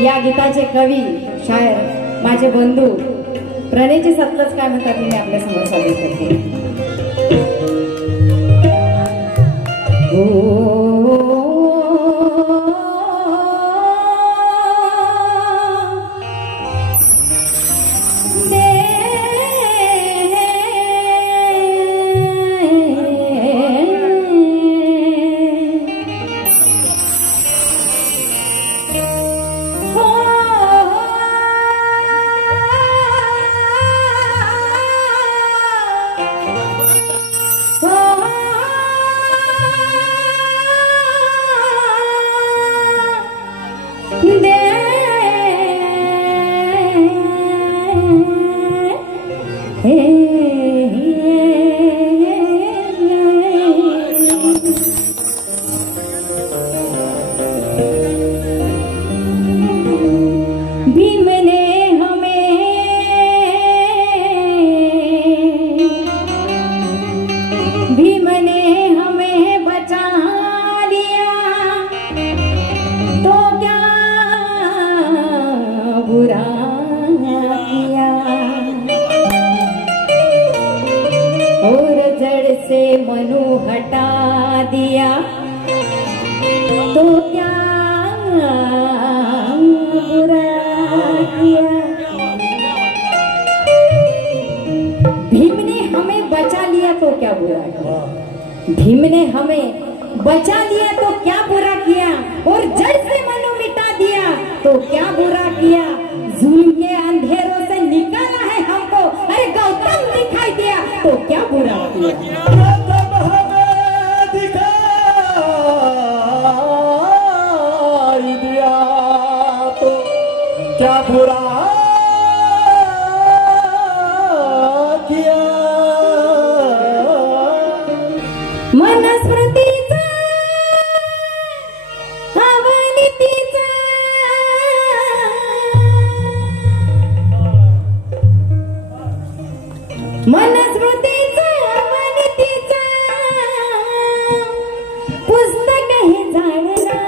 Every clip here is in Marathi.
या गीताचे कवी शायर माझे बंधू प्रणयचे सत्तच काय म्हणतात मी आपल्या समोर सादर करते। भीम ने हमें बचा लिया तो क्या बुरा किया, और जड़ से मनु हटा दिया तो क्या बुरा किया। भीम ने हमें बचा लिया तो क्या बुरा किया, भीम ने हमें बचा लिया तो क्या बुरा किया, और जड़ से मनु मिटा दिया तो क्या बुरा किया। जुल्म के अंधेरों से निकाला है हमको, अरे गौतम दिखाई दिया तो क्या बुरा किया। क्या बुरा किया। मनस्मृतीचा अवनीतीचा मनस्मृतीचा अवनीतीचा पुस्तक हे झाडला,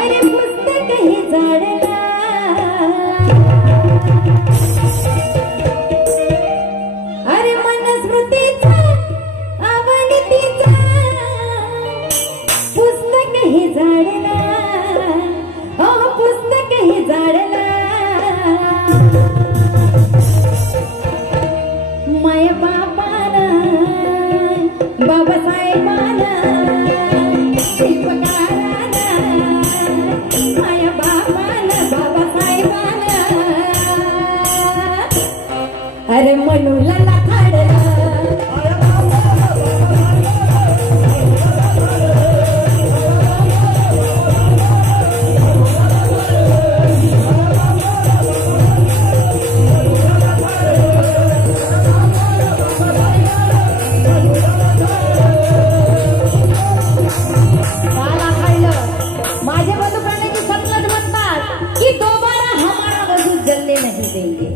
अरे पुस्तक हे झाडला। अरे मनस्मृतीचा अवनीतीचा पुस्तक हे झाडला, पुस्तक हे झाडला। माया बापाना बाबासाहेबाना शिल्पकाराना, माया बापाना बाबासाहेबाना, अरे मनुला लाथाडला। माझे बंधू प्रणयजी सतलज म्हणतात की दोबारा हमारा वजूद जलने नहीं देंगे,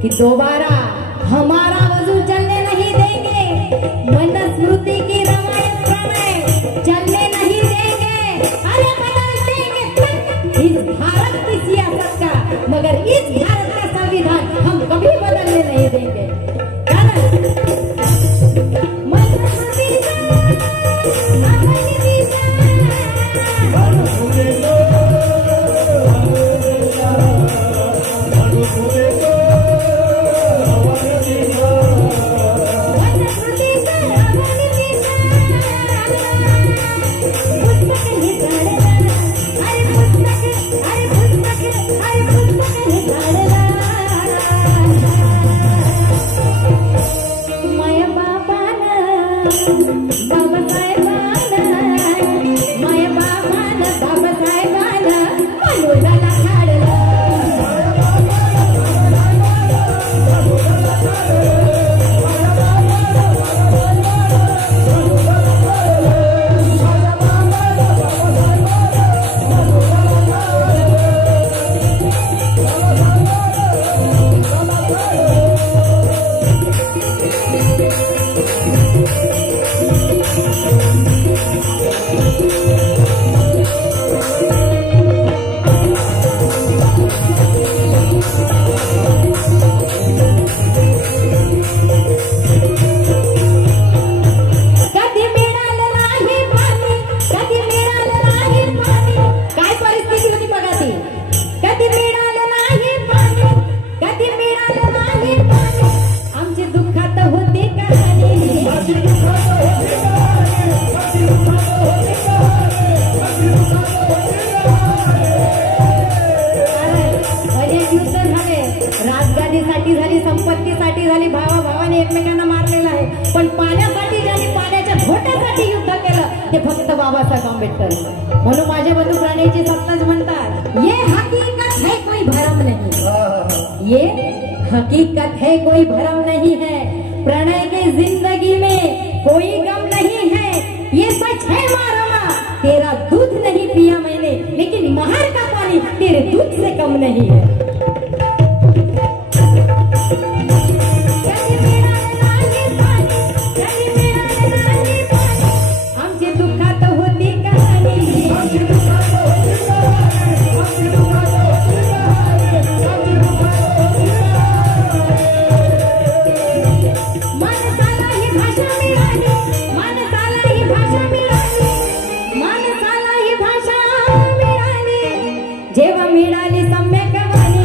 कि दोबारा हमारा वजूद जलने नहीं देंगे। मनुस्मृति की रामायण प्रणय जलने नहीं देंगे, अरे बदल देंगे तक इस भारत की सियासत का, मगर इस भारत का संविधान हम कभी बदलने नहीं देंगे। अरे पुस्तक बाबासाहेब आंबेडकर. म्हणून माझ्या बंधू प्राण्याची सत्ताच म्हणतात, ये हकीकत है कोई भरम नहीं, ये हकीकत है कोई भरम नहीं है, प्रणय के जिंदगी में कोई गम नहीं है, ये सच है मारमा तेरा दूध नहीं पिया मैंने, लेकिन महर का पानी तेरे दूध से कम नहीं है. आमची दुःखात होती कहाणी, माणसाला ही भाषा मिळाली, माणसाला ही भाषा मिळाली, माणसाला ही भाषा मिळाली, जेव्हा मिळाली सम्यक वाणी.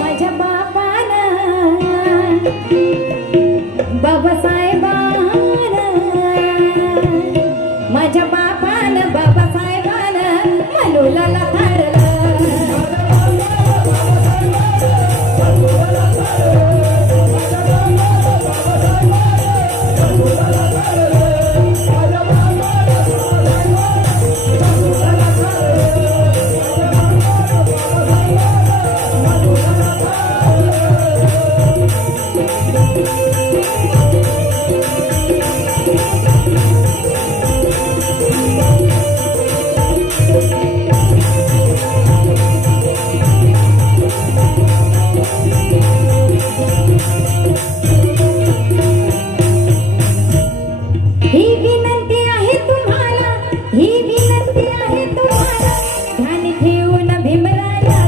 माझ्या बाबानं बाबासाहेबानं, माझ्या बाबानं बाबासाहेबानं मनूला लथाडलं. ही विनंती आहे तुम्हाला, ही विनंती आहे तुम्हाला, ध्यान ठेवून भीमरायाला.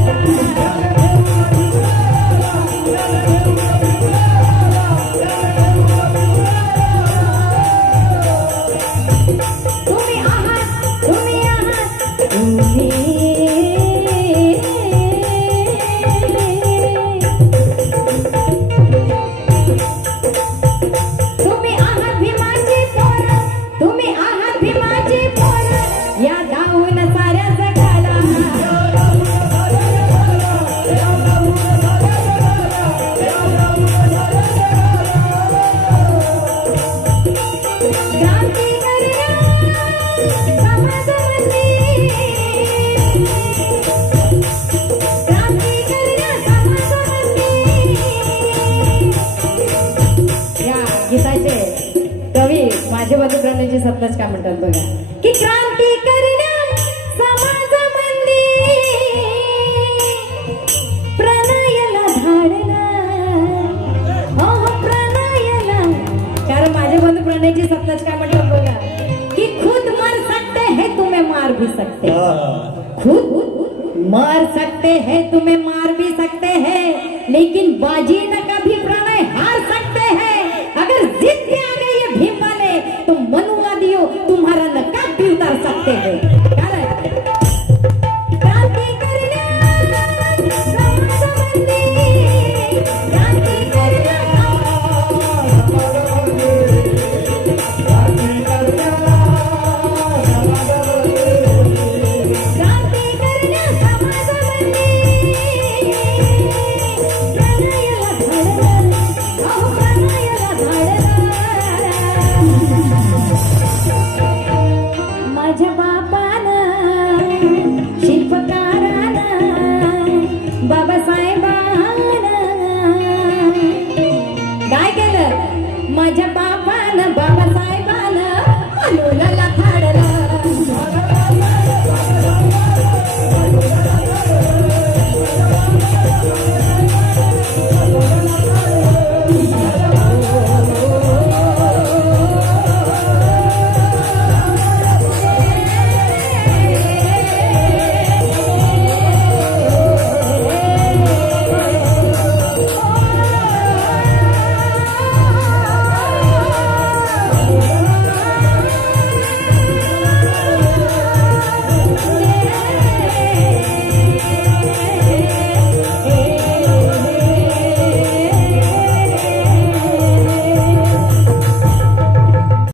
तुम्ही आहात, तुम्ही आहात, तुम्ही तुम्ही आहात भीमाची पोरं, तुम्ही आहात भीमाची पोरं, या धावून साऱ्या जगाला. क्रांती करूया समाजामध्ये, क्रांती करूया समाजामध्ये. या गीताचे कवी माझे बंधू प्राण्याची सत्ताच काय म्हणतात बघा, की क्रांती करण्या समाजामध्ये प्रणयाला धाडला, हो प्रणयाला. कारण माझे बंधू प्राण्याची सत्ताच काय म्हणतात बघा, की खुद मर सकते हैं तुम्हें मार भी सकते हैं, खुद मर सकते हैं तुम्हें मार भी सकते हैं, लेकिन बाजी न कभी